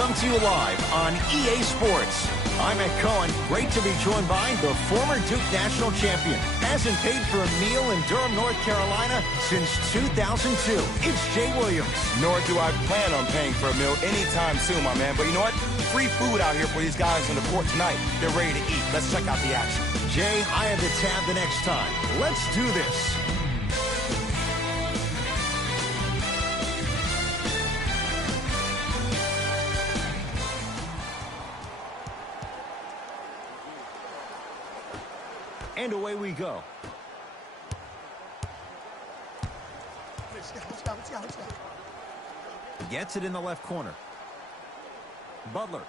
come to you live on EA Sports. I'm Ed Cohen. Great to be joined by the former Duke national champion. Hasn't paid for a meal in Durham, North Carolina since 2002. It's Jay Williams. Nor do I plan on paying for a meal anytime soon, my man. But you know what? Free food out here for these guys on the court tonight. They're ready to eat. Let's check out the action. Jay, I have the tab the next time. Let's do this. And away we go. Gets it in the left corner. Butler.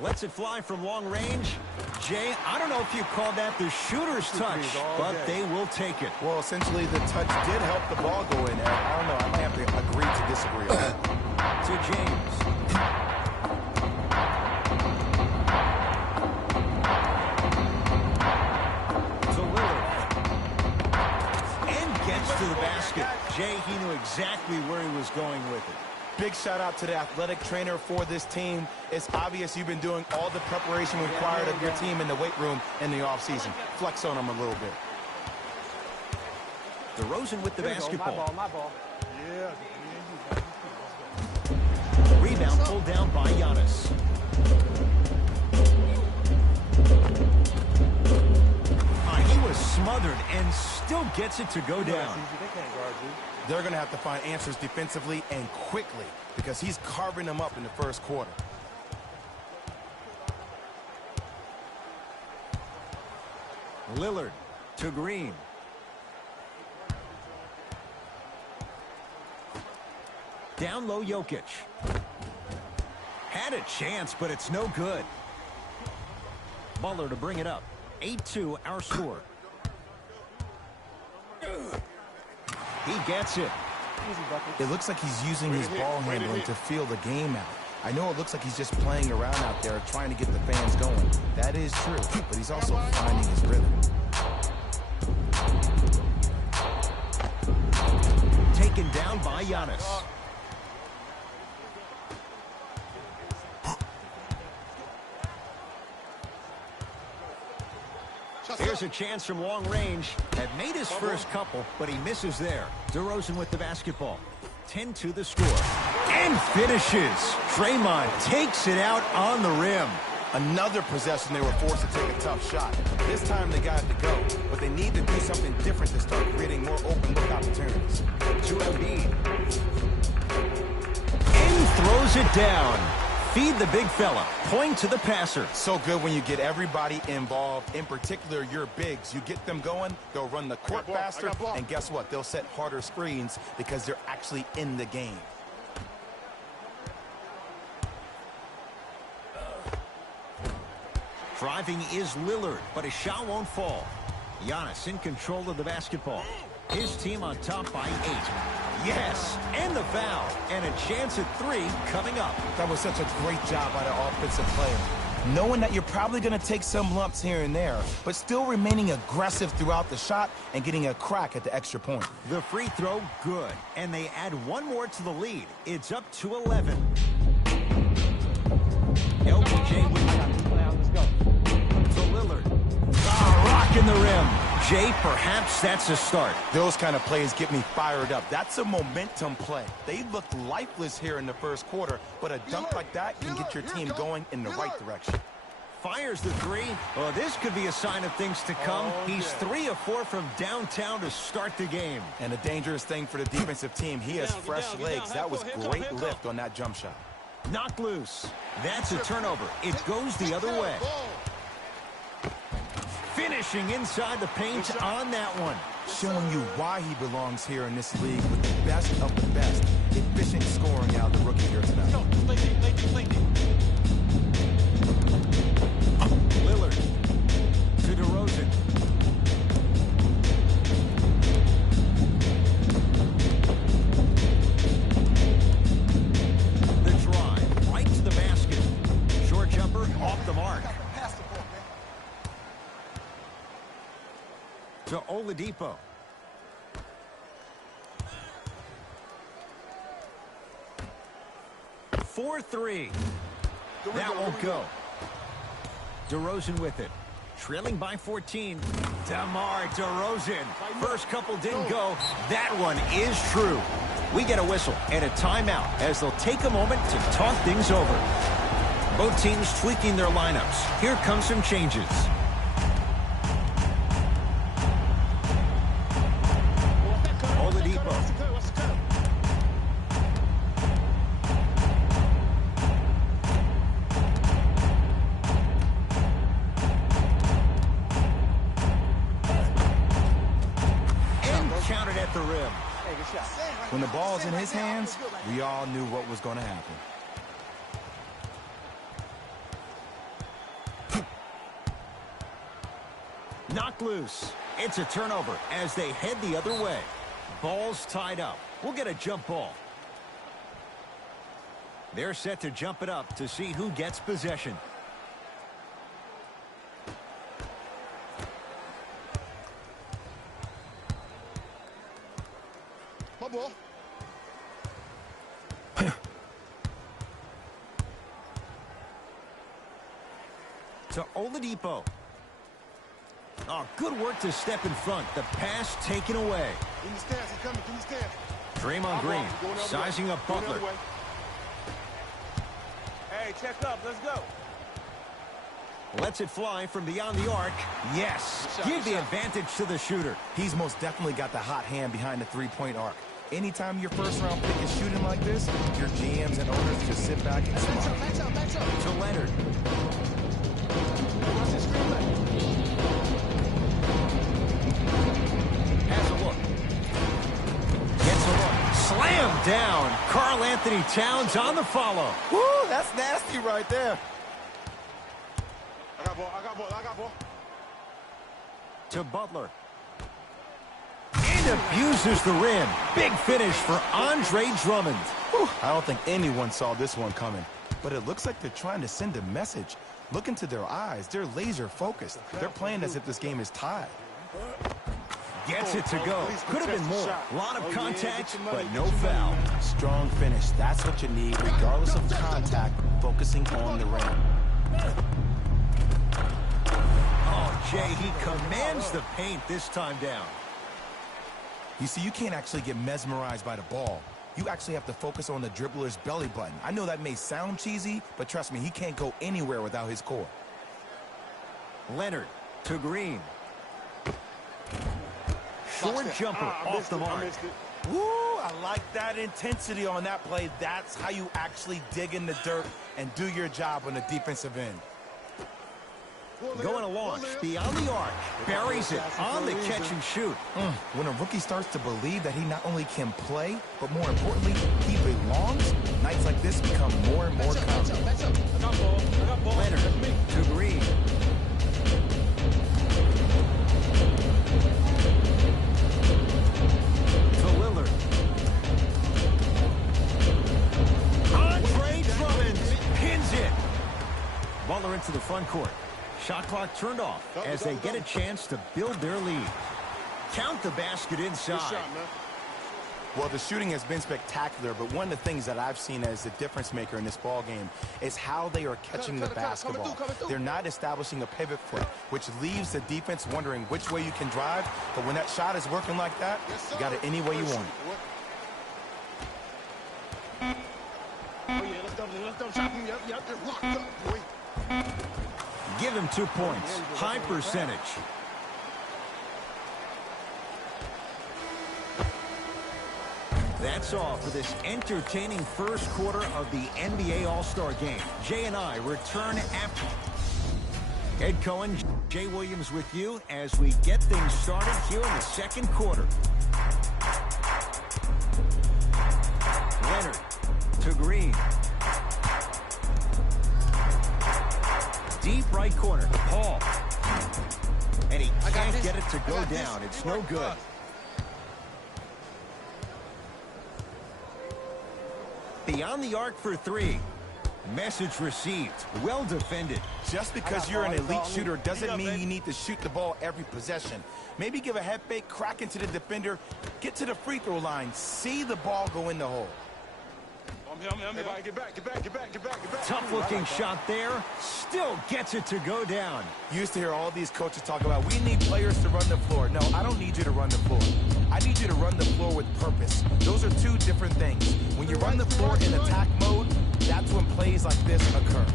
Lets it fly from long range. Jay, I don't know if you call that the shooter's touch, but they will take it. Well, essentially, the touch did help the ball go in. I don't know. I might have to agree to disagree on that. To James. To the basket. Jay, he knew exactly where he was going with it. Big shout out to the athletic trainer for this team. It's obvious you've been doing all the preparation required of your team in the weight room in the offseason. Flex on them a little bit. DeRozan with the basketball. My ball. Yeah. Rebound pulled down by Giannis. He was smothered and still gets it to go down. They're going to have to find answers defensively and quickly because he's carving them up in the first quarter. Lillard to Green. Down low, Jokic. Had a chance, but it's no good. Butler to bring it up. 8-2, our score. He gets it. It looks like he's using his ball handling to feel the game out. I know it looks like he's just playing around out there trying to get the fans going. That is true, but he's also finding his rhythm. Taken down by Giannis. Here's a chance from long range. Had made his first couple, but he misses there. DeRozan with the basketball. 10-2 the score. And finishes. Draymond takes it out on the rim. Another possession they were forced to take a tough shot. This time they got it to go, but they need to do something different to start creating more open look opportunities. To Embiid. And throws it down. Feed the big fella. Point to the passer. So good when you get everybody involved, in particular your bigs. You get them going, they'll run the court faster, and guess what? They'll set harder screens because they're actually in the game. Driving is Lillard, but his shot won't fall. Giannis in control of the basketball. His team on top by 8. Yes, and the foul. And a chance at 3 coming up. That was such a great job by the offensive player. Knowing that you're probably going to take some lumps here and there, but still remaining aggressive throughout the shot and getting a crack at the extra point. The free throw, good. And they add one more to the lead. It's up to 11. LBJ with Let's go. to Lillard. Rocking the rim. Jay, perhaps that's a start. Those kind of plays get me fired up. That's a momentum play. They looked lifeless here in the first quarter, but a dunk like that can get your team going in the right direction. Fires the 3. Oh, this could be a sign of things to come. He's 3 of 4 from downtown to start the game. And a dangerous thing for the defensive team, he has fresh legs. That was great lift on that jump shot. Knocked loose. That's a turnover. It goes the other way. Finishing inside the paint on that one. Showing you why he belongs here in this league with the best of the best. Efficient scoring out of the rookie here tonight. Lillard to DeRozan. The drive right to the basket. Short jumper off the mark. To Oladipo. 4-3. That won't go. DeRozan with it. Trailing by 14. DeMar DeRozan. First couple didn't go. That one is true. We get a whistle and a timeout as they'll take a moment to talk things over. Both teams tweaking their lineups. Here come some changes. Oladipo. Counted at the rim. When the ball's in his hands, we all knew what was going to happen. Knocked loose. It's a turnover as they head the other way. Ball's tied up. We'll get a jump ball. They're set to jump it up to see who gets possession. Ball. To Oladipo. Oh, good work to step in front. The pass taken away. In the stance, he's coming through the stance. Draymond Green sizing up Butler. Hey, check up. Let's go. Lets it fly from beyond the arc. Yes. Give the advantage to the shooter. He's most definitely got the hot hand behind the three-point arc. Anytime your first-round pick is shooting like this, your GMs and owners just sit back and smile. Match up. To Leonard. Has a look. Gets a look. Slam down. Karl Anthony Towns on the follow. Woo, that's nasty right there. I got ball. To Butler. And abuses the rim. Big finish for Andre Drummond. Whew, I don't think anyone saw this one coming. But it looks like they're trying to send a message. Look into their eyes. They're laser focused. They're playing as if this game is tied. Gets it to go. Could have been more. A lot of contact, but no foul. Strong finish. That's what you need, regardless of contact, focusing on the rim. Oh, Jay, he commands the paint this time down. You see, you can't actually get mesmerized by the ball. You actually have to focus on the dribbler's belly button. I know that may sound cheesy, but trust me, he can't go anywhere without his core. Leonard to Green. Short jumper off the mark. Woo, I like that intensity on that play. That's how you actually dig in the dirt and do your job on the defensive end. Going to launch beyond the arc. Buries it on the catch and shoot. When a rookie starts to believe that he not only can play, but more importantly, he belongs, nights like this become more and more common. I got ball. Leonard to Green. To Lillard. Andre Drummond pins it. Butler into the front court. Shot clock turned off as they get a chance to build their lead. Count the basket inside. Well, the shooting has been spectacular, but one of the things that I've seen as the difference maker in this ball game is how they are catching the basketball. They're not establishing a pivot foot, which leaves the defense wondering which way you can drive, but when that shot is working like that, you got it any way you want it. Oh, yeah, let's double shot. Yep, they're locked up, boy. Give him 2 points. High percentage. That's all for this entertaining first quarter of the NBA All-Star Game. Jay and I return after. Ed Cohen, Jay Williams with you as we get things started here in the second quarter. Leonard to Green. Deep right corner, Paul. And he can't get it to go down. It's no good. Beyond the arc for three. Message received. Well defended. Just because you're an elite shooter doesn't mean you need to shoot the ball every possession. Maybe give a head fake, crack into the defender, get to the free throw line, see the ball go in the hole. I'm here. Everybody get back, get back, get back, get back, get back. Tough-looking shot there. Still gets it to go down. You used to hear all these coaches talk about, we need players to run the floor. No, I don't need you to run the floor. I need you to run the floor with purpose. Those are two different things. When you run the floor in attack mode, that's when plays like this occur.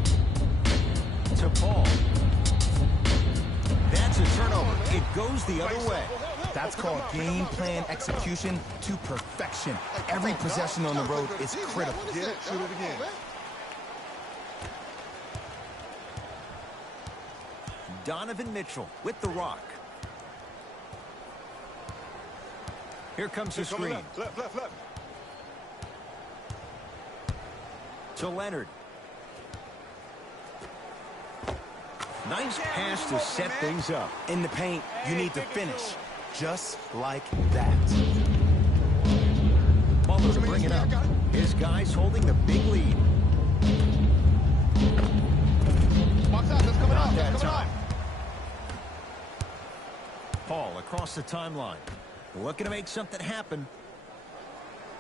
To Paul. That's a turnover. It goes the other way. That's called game plan execution to perfection. Every possession on the road is critical. Get it, shoot it again. Donovan Mitchell with the rock. Here comes the screen. Left. To Leonard. Nice pass to set things up. In the paint, you need to finish. Just like that. Butler to bring it up. His guys holding the big lead. Box out, that's coming Not out, that that's coming time. out. Paul across the timeline. Looking to make something happen.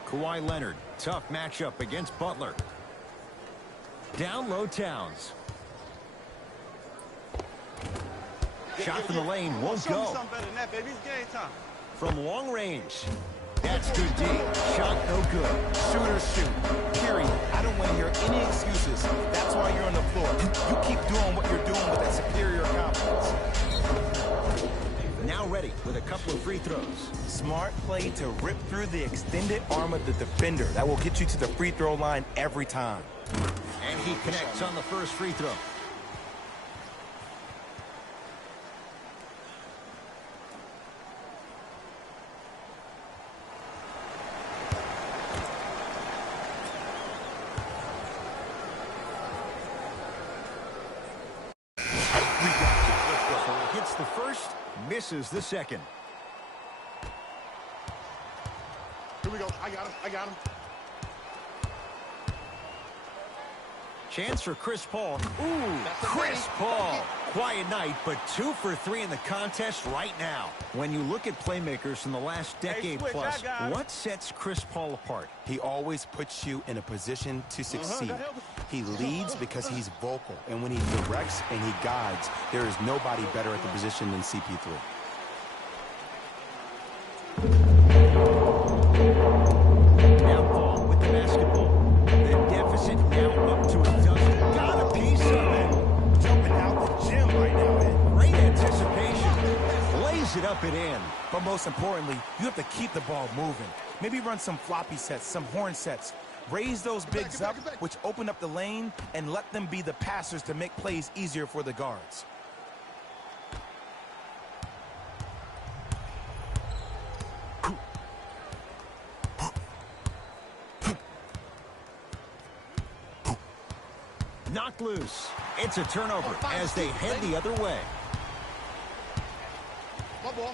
Kawhi Leonard. Tough matchup against Butler. Down low Towns. Shot from the lane won't Show me go. something better than that, baby. It's game time. From long range. That's good D. Shot no good. Shooters shoot. Period. I don't want to hear any excuses. That's why you're on the floor. You keep doing what you're doing with that superior confidence. Now ready with a couple of free throws. Smart play to rip through the extended arm of the defender. That will get you to the free throw line every time. And he connects on the first free throw. The first, misses the second. Here we go. I got him. Chance for Chris Paul. Ooh, Chris Paul. Quiet night, but 2 for 3 in the contest right now. When you look at playmakers from the last decade plus, what sets Chris Paul apart? He always puts you in a position to succeed. He leads because he's vocal, and when he directs and he guides, there is nobody better at the position than CP3. Now Paul with the basketball. The deficit now up to a dozen. Got a piece of it. Jumping out the gym right now, man. Great anticipation. Lays it up and in. But most importantly, you have to keep the ball moving. Maybe run some floppy sets, some horn sets. Raise those bigs up, which open up the lane, and let them be the passers to make plays easier for the guards. Knocked loose. It's a turnover as they head the other way. My ball.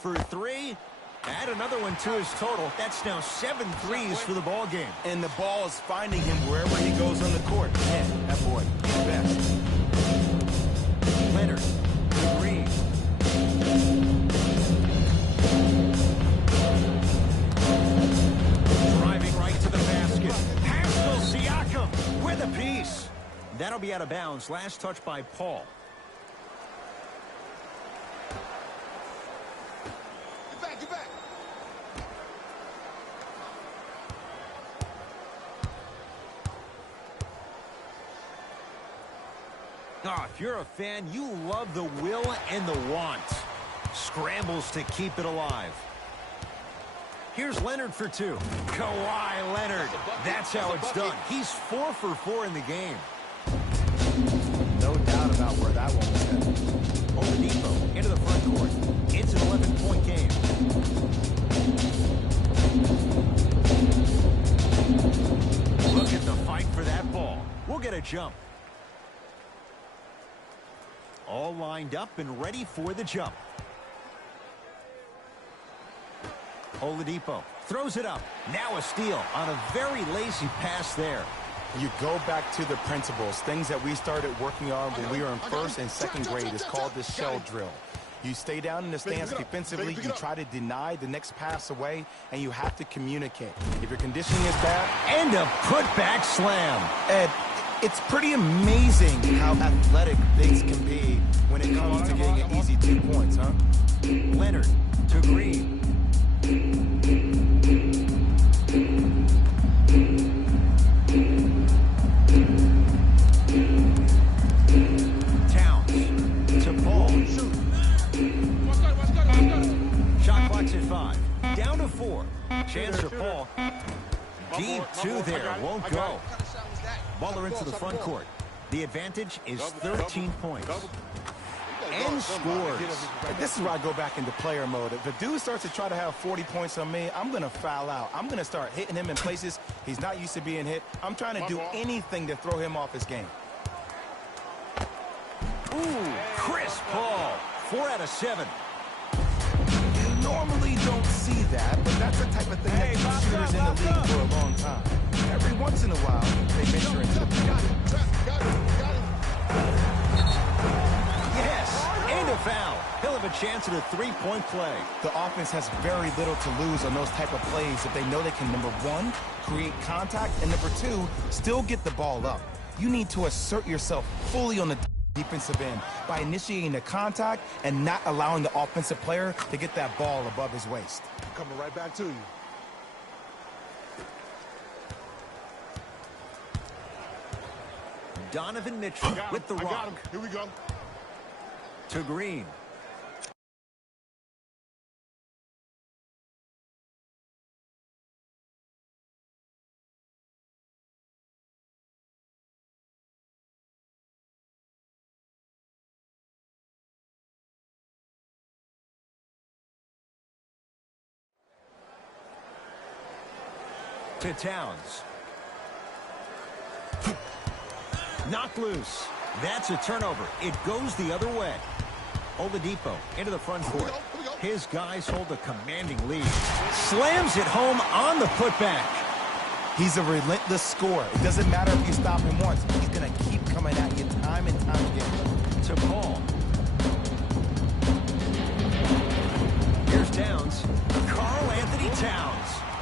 For 3. Add another one to his total. That's now 7 threes for the ball game. And the ball is finding him wherever he goes on the court. Man, that boy, the best. Leonard. Green. Driving right to the basket. Pascal Siakam with a piece. That'll be out of bounds. Last touch by Paul. Get back. Oh, if you're a fan, you love the will and the want. Scrambles to keep it alive. Here's Leonard for 2. Kawhi Leonard. That's how it's done. He's 4 for 4 in the game. No doubt about where that one was headed. Oladipo into the front court. It's an 11-point game. Look at the fight for that ball. We'll get a jump. All lined up and ready for the jump. Oladipo throws it up. Now a steal on a very lazy pass there. You go back to the principles, things that we started working on when we were in first and second grade. It's called the shell drill. You stay down in the stance defensively, you try to deny the next pass away, and you have to communicate. If your conditioning is bad... And a putback slam. Ed, it's pretty amazing how athletic bigs can be when it comes to getting an easy 2 points, huh? Leonard to Green. Towns to Paul. Shot clock's at 5. Down to 4. Chance for Paul. Deep 2 there. Won't go. Baller into the front court. The advantage is 13 points. And scores. This is where I go back into player mode. If a dude starts to try to have 40 points on me, I'm going to foul out. I'm going to start hitting him in places he's not used to being hit. I'm trying to do anything to throw him off his game. Ooh, Chris Paul. 4 out of 7. You normally don't see that, but that's the type of thing that keeps shooters in the league for a long time. Every once in a while, they venture into the paint. Yes, and a foul. He'll have a chance at a 3-point play. The offense has very little to lose on those type of plays if they know they can, number 1, create contact, and number 2, still get the ball up. You need to assert yourself fully on the defensive end by initiating the contact and not allowing the offensive player to get that ball above his waist. Coming right back to you. Donovan Mitchell with the rock. Here we go. To Green. To Towns. Knocked loose. That's a turnover. It goes the other way. Oladipo into the front court. His guys hold a commanding lead. Slams it home on the putback. He's a relentless scorer. It doesn't matter if you stop him once. He's going to keep coming at you time and time again. To Paul. Here's Towns. Karl Anthony Towns.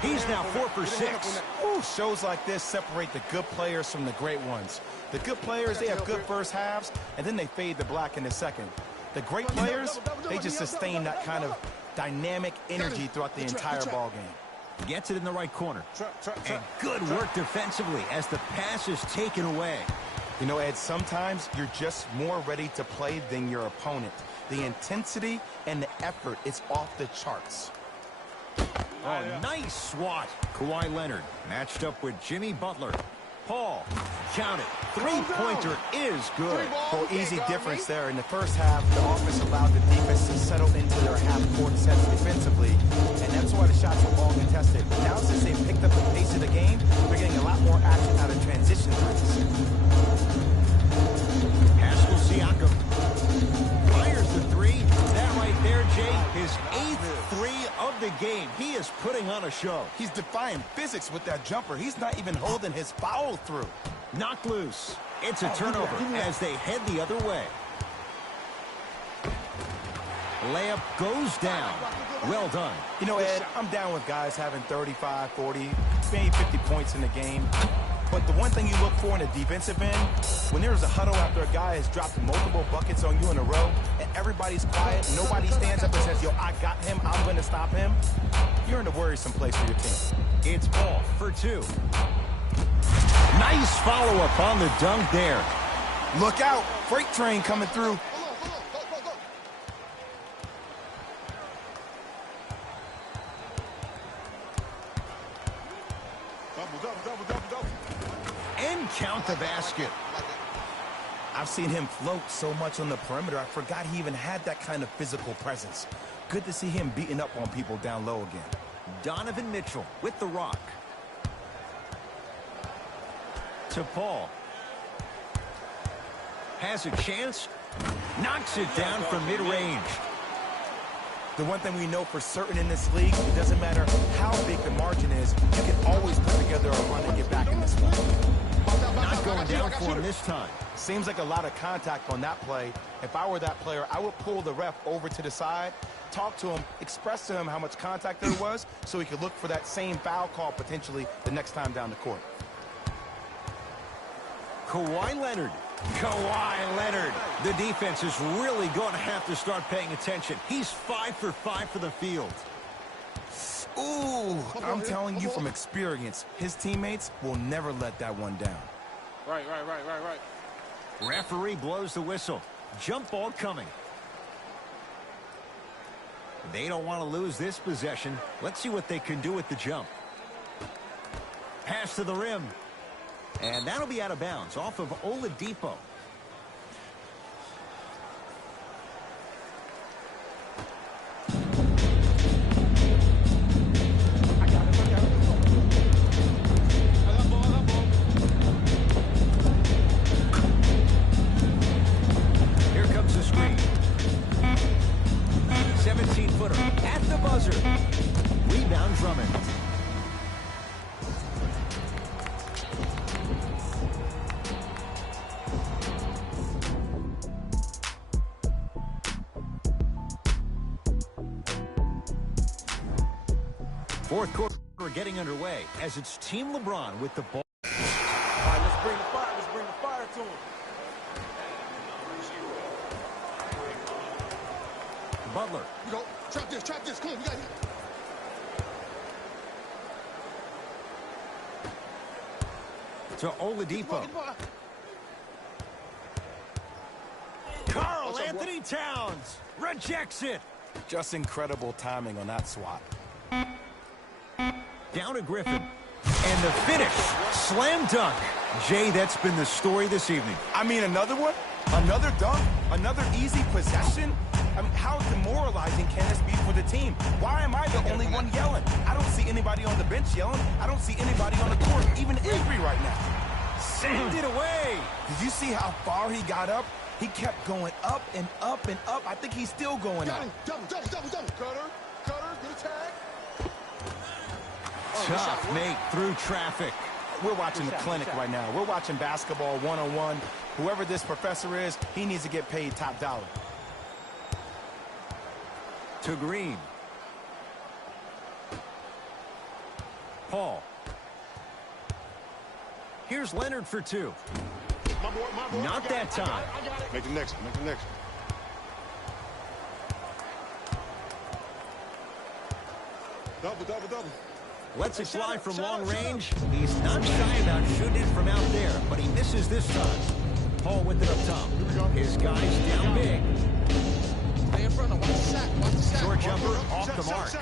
He's now 4 for 6. Ooh, shows like this separate the good players from the great ones. The good players, they have good first halves, and then they fade to black in the second. The great players, they just sustain that kind of dynamic energy throughout the entire ball game. Gets it in the right corner. And good work defensively as the pass is taken away. You know, Ed, sometimes you're just more ready to play than your opponent. The intensity and the effort is off the charts. Oh, nice swat. Kawhi Leonard matched up with Jimmy Butler. Paul, count it. 3-pointer is good. For easy difference there. In the first half, the offense allowed the defense to settle into their half-court sets defensively, and that's why the shots were all contested. Now, since they've picked up the pace of the game, they're getting a lot more action out of transition threes. Pascal Siakam fires the 3. That right there, Jay, his 8th 3 of the game. He is putting on a show. He's defying physics with that jumper. He's not even holding his foul through. Knocked loose. It's a turnover as they head the other way. Layup goes down. Well done. You know, Ed, I'm down with guys having 35, 40, maybe 50 points in the game. But the one thing you look for in a defensive end, when there's a huddle after a guy has dropped multiple buckets on you in a row, and everybody's quiet, nobody stands up and says, yo, I got him, I'm going to stop him, you're in a worrisome place for your team. It's Paul for 2. Nice follow-up on the dunk there. Look out, freight train coming through. And count the basket. I've seen him float so much on the perimeter, I forgot he even had that kind of physical presence. Good to see him beating up on people down low again. Donovan Mitchell with the rock. To Paul. Has a chance. Knocks it down from mid-range. The one thing we know for certain in this league, it doesn't matter how big the margin is, you can always put together a run and get back in this one. Not going down for him this time. Seems like a lot of contact on that play. If I were that player, I would pull the ref over to the side, talk to him, express to him how much contact there was so he could look for that same foul call potentially the next time down the court. Kawhi Leonard. Kawhi Leonard. The defense is really going to have to start paying attention. He's 5 for 5 for the field. Ooh, I'm telling you from experience, his teammates will never let that one down. Right. Referee blows the whistle. Jump ball coming. They don't want to lose this possession. Let's see what they can do with the jump. Pass to the rim. And that'll be out of bounds off of Oladipo. Here comes the screen. 17-footer at the buzzer. Rebound Drummond. Fourth quarter getting underway as it's Team LeBron with the ball. All right, let's bring the fire. Let's bring the fire to him. Butler. You go. Trap this. Come on, we got it. To Oladipo. Karl Anthony Towns rejects it. Just incredible timing on that swat. Down to Griffin. And the finish. Slam dunk. Jay, that's been the story this evening. I mean, another one? Another dunk? Another easy possession? I mean, how demoralizing can this be for the team? Why am I the only one yelling? I don't see anybody on the bench yelling. I don't see anybody on the court even angry right now. Send it away. Did you see how far he got up? He kept going up and up and up. I think he's still going up. Double. Cutter, get a tag. Tough make through traffic. We're watching the clinic right now. We're watching basketball one-on-one. Whoever this professor is, he needs to get paid top dollar. To Green. Paul. Here's Leonard for two. My boy. Not that time. I got it. Make the next one. Double. Lets it fly from long range. He's not shy about shooting it from out there, but he misses this time. Paul with it up top. His guy's down big. Stay in front of him. Watch the shot. Short jumper off the mark.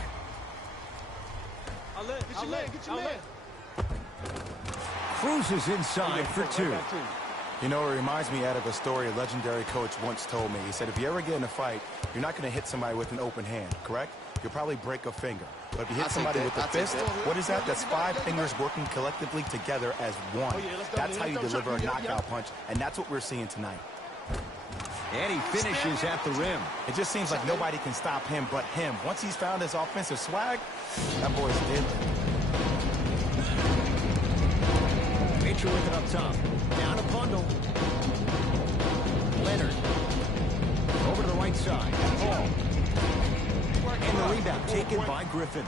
Get your man. Cruises inside for two. You know, it reminds me out of a story a legendary coach once told me. He said, if you ever get in a fight, you're not going to hit somebody with an open hand, correct? You'll probably break a finger. But if you hit somebody with a fist, what is that? That's 5 fingers working collectively together as one. That's how you deliver a knockout punch, and that's what we're seeing tonight. And he finishes at the rim. It just seems like nobody can stop him but him. Once he's found his offensive swag, that boy's dead. Mitchell with it up top. Down a bundle. Leonard. Over to the right side. Paul. And the rebound taken by Griffin.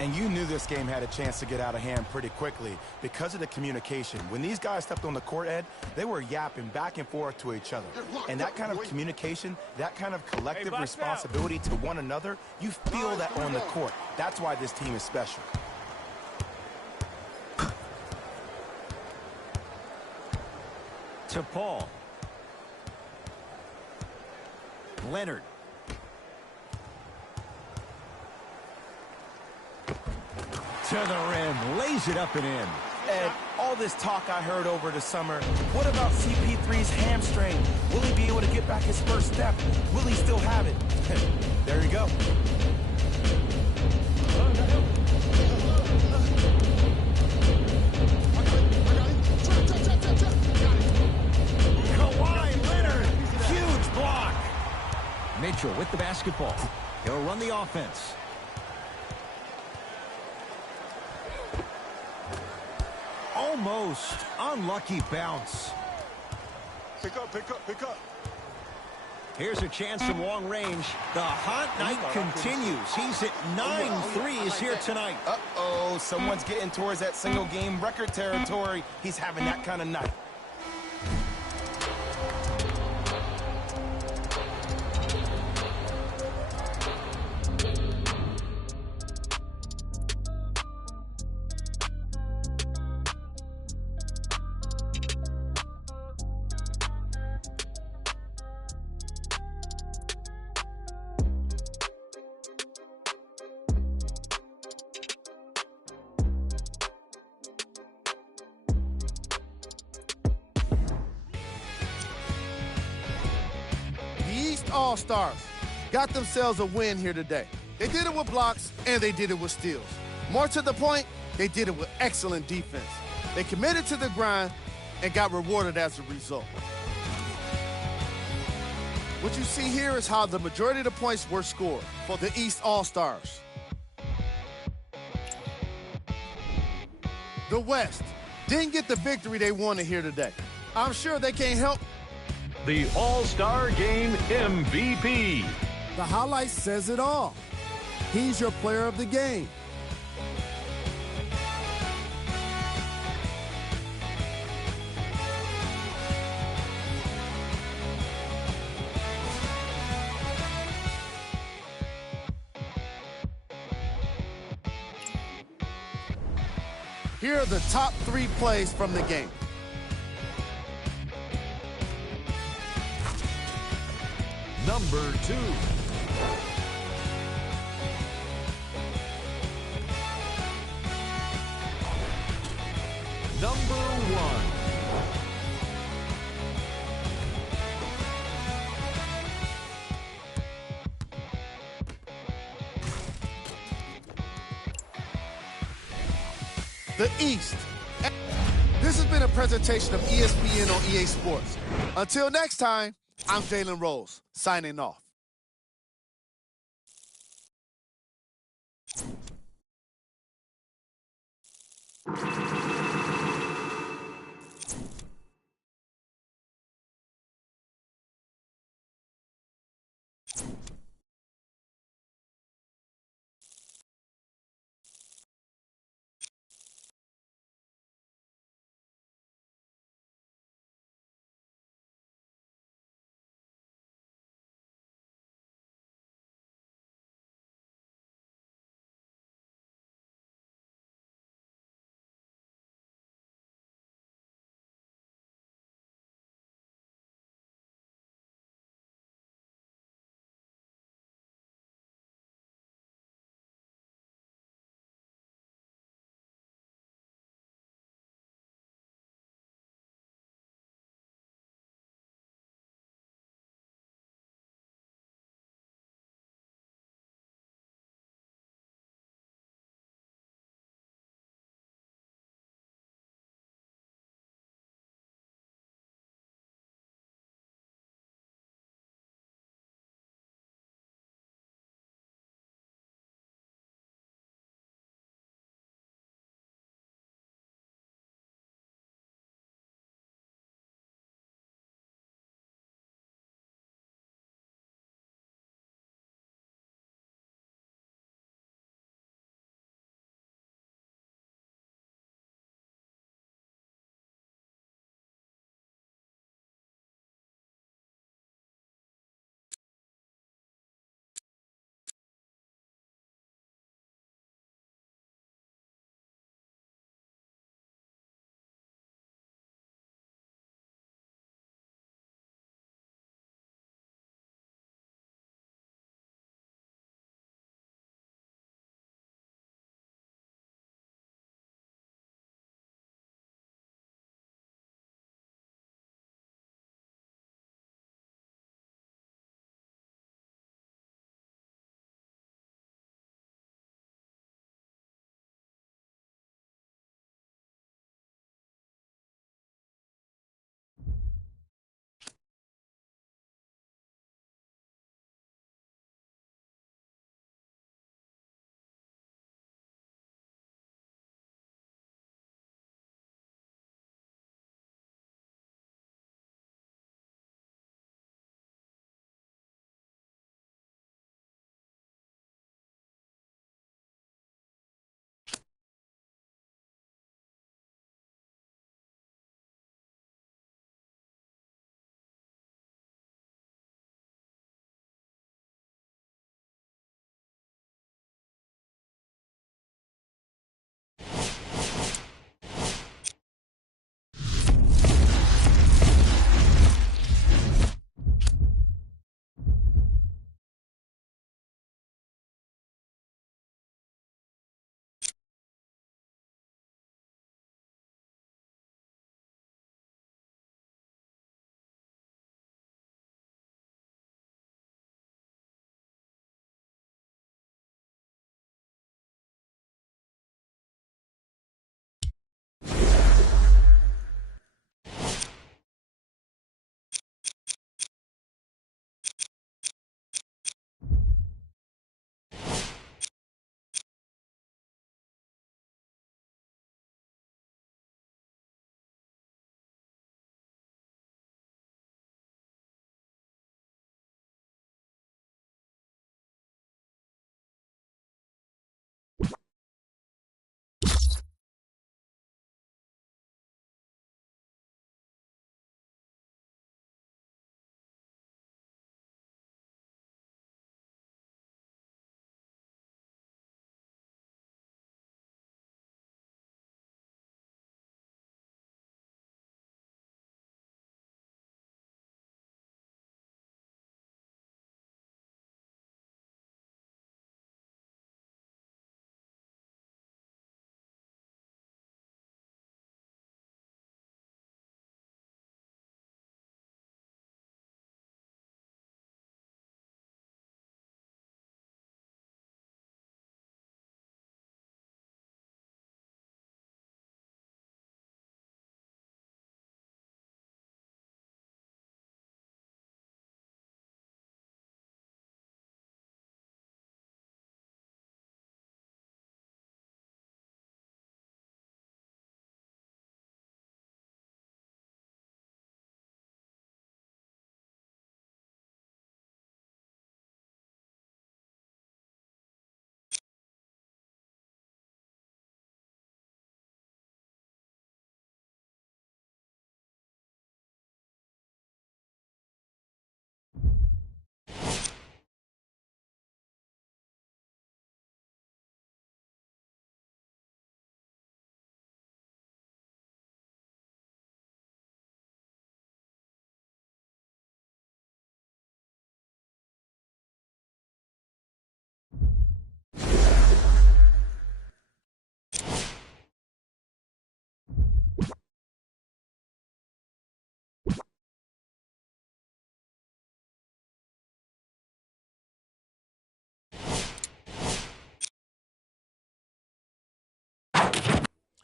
And you knew this game had a chance to get out of hand pretty quickly because of the communication. When these guys stepped on the court, Ed, they were yapping back and forth to each other. And that kind of communication, that kind of collective responsibility to one another, you feel that on the court. That's why this team is special. To Paul. Leonard. To the rim, lays it up and in. Ed, all this talk I heard over the summer, what about CP3's hamstring? Will he be able to get back his first step? Will he still have it? There you go. Kawhi Leonard, huge block. Mitchell with the basketball. He'll run the offense. Almost. Unlucky bounce. Pick up, pick up, pick up. Here's a chance from long range. The hot night continues. He's at 9 threes here tonight. Uh-oh, someone's getting towards that single-game record territory. He's having that kind of night. All-Stars got themselves a win here today. They did it with blocks, and they did it with steals. More to the point, they did it with excellent defense. They committed to the grind and got rewarded as a result. What you see here is how the majority of the points were scored for the East All-Stars. The West didn't get the victory they wanted here today. I'm sure they can't help. The All-Star Game MVP. The highlight says it all. He's your player of the game. Here are the top 3 plays from the game. Number 2. Number 1. The East. This has been a presentation of ESPN on EA Sports. Until next time, I'm Jalen Rose, signing off.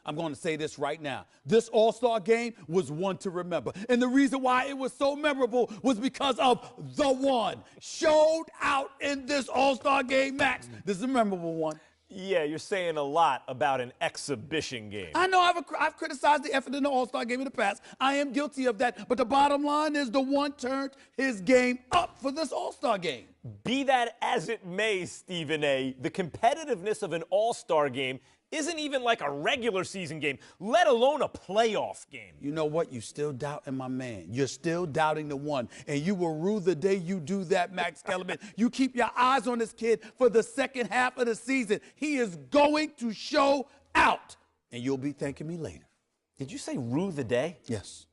I'm going to say this right now. This All-Star game was one to remember. And the reason why it was so memorable was because of the one showed out in this All-Star game, Max. This is a memorable one. Yeah, you're saying a lot about an exhibition game. I know I've criticized the effort in the All-Star game in the past. I am guilty of that. But the bottom line is the one turned his game up for this All-Star game. Be that as it may, Stephen A., the competitiveness of an All-Star game isn't even like a regular season game, let alone a playoff game. You know what? You still doubting my man. You're still doubting the one. And you will rue the day you do that, Max Kellerman. You keep your eyes on this kid for the second half of the season. He is going to show out. And you'll be thanking me later. Did you say rue the day? Yes.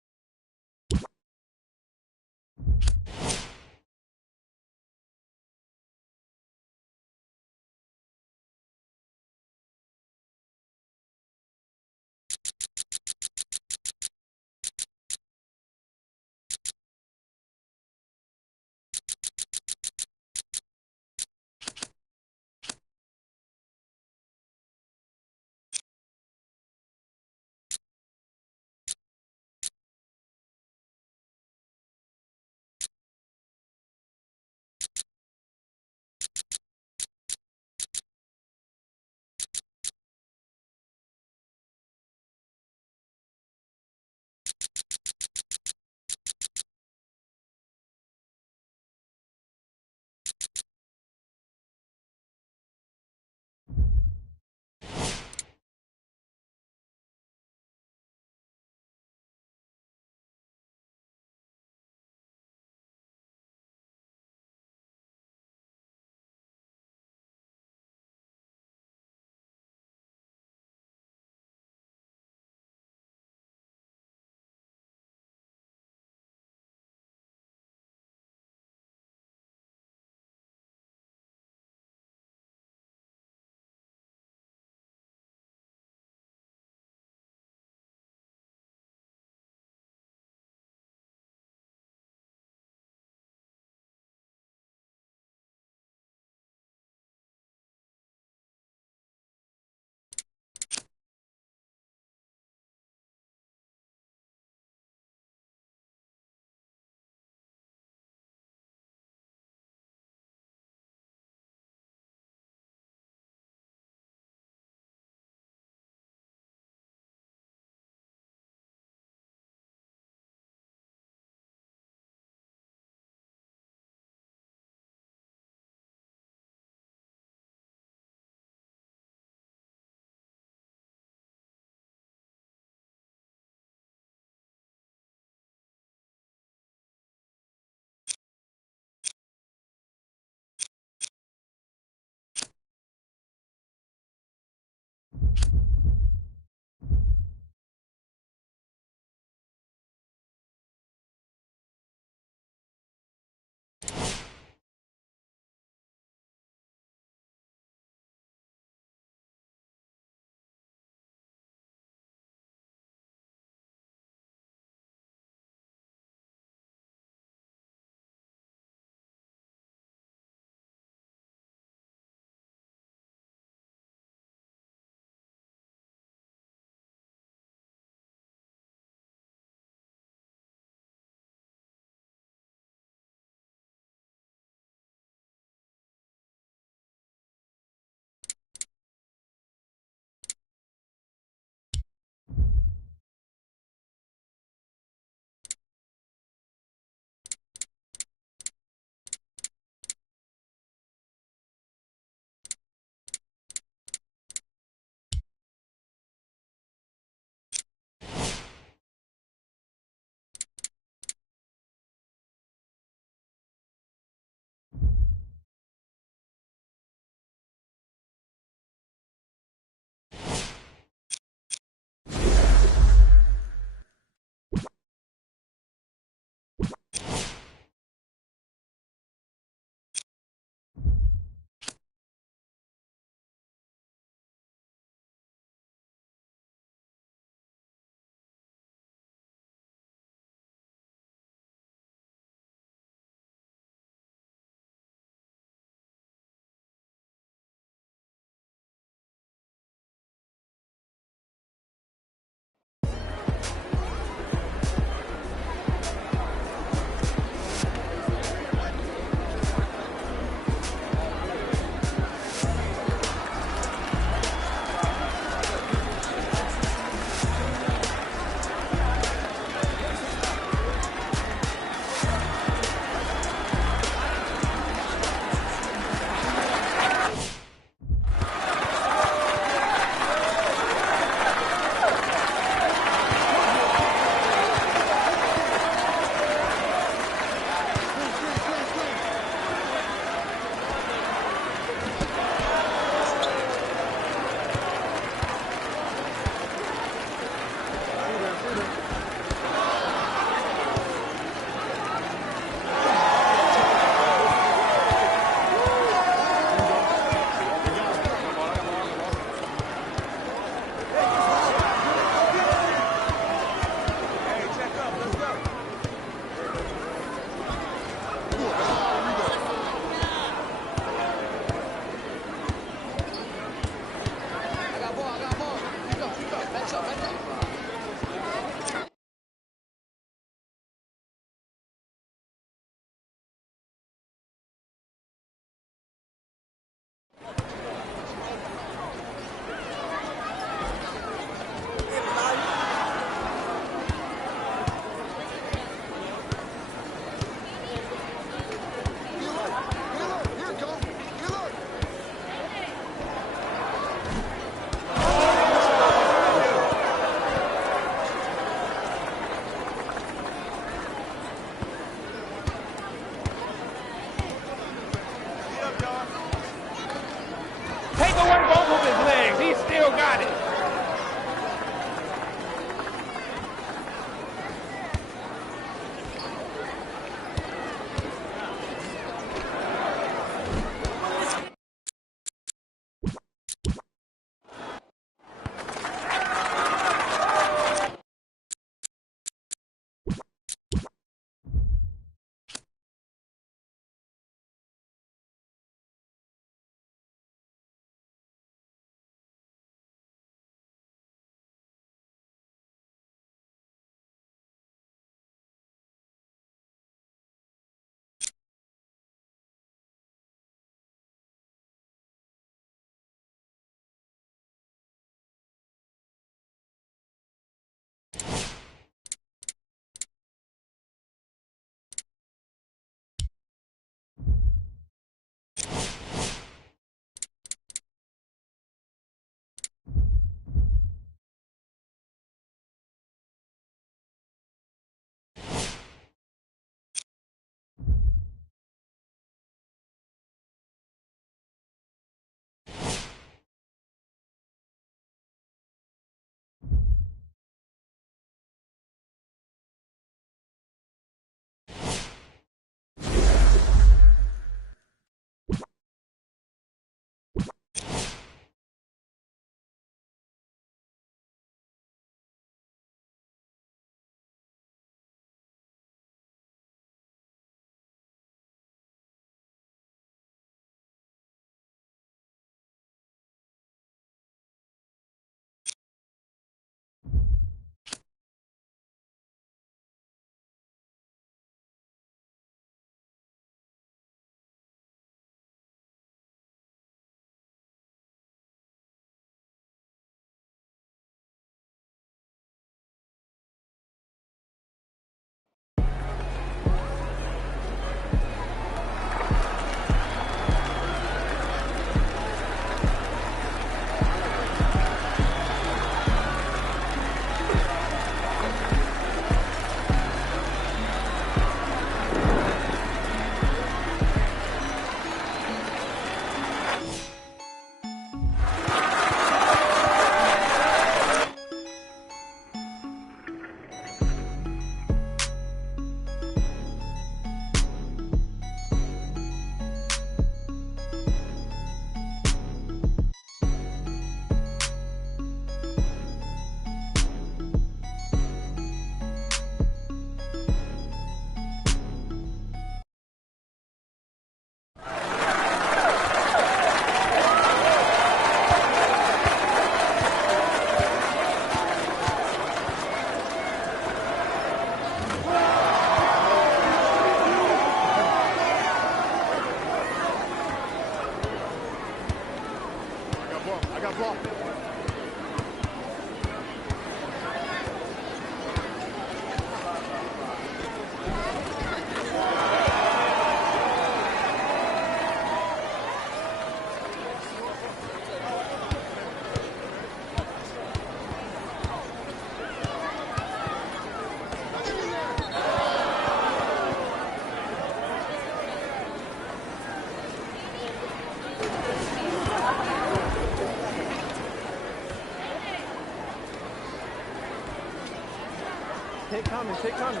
Take coming, take coming.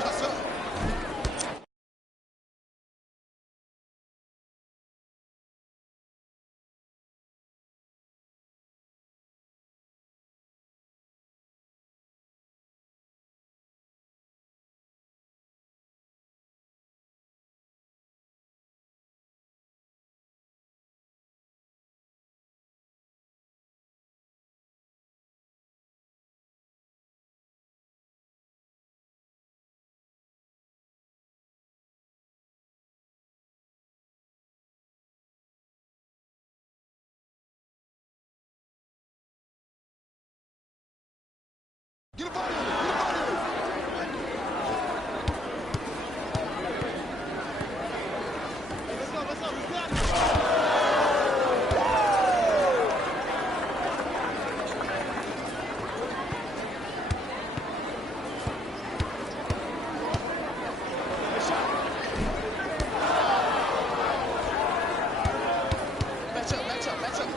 What's up? Get a body on it. Get a body on it. Let's go. Let's go. We got it. Match up, match up, match up.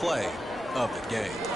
play of the game.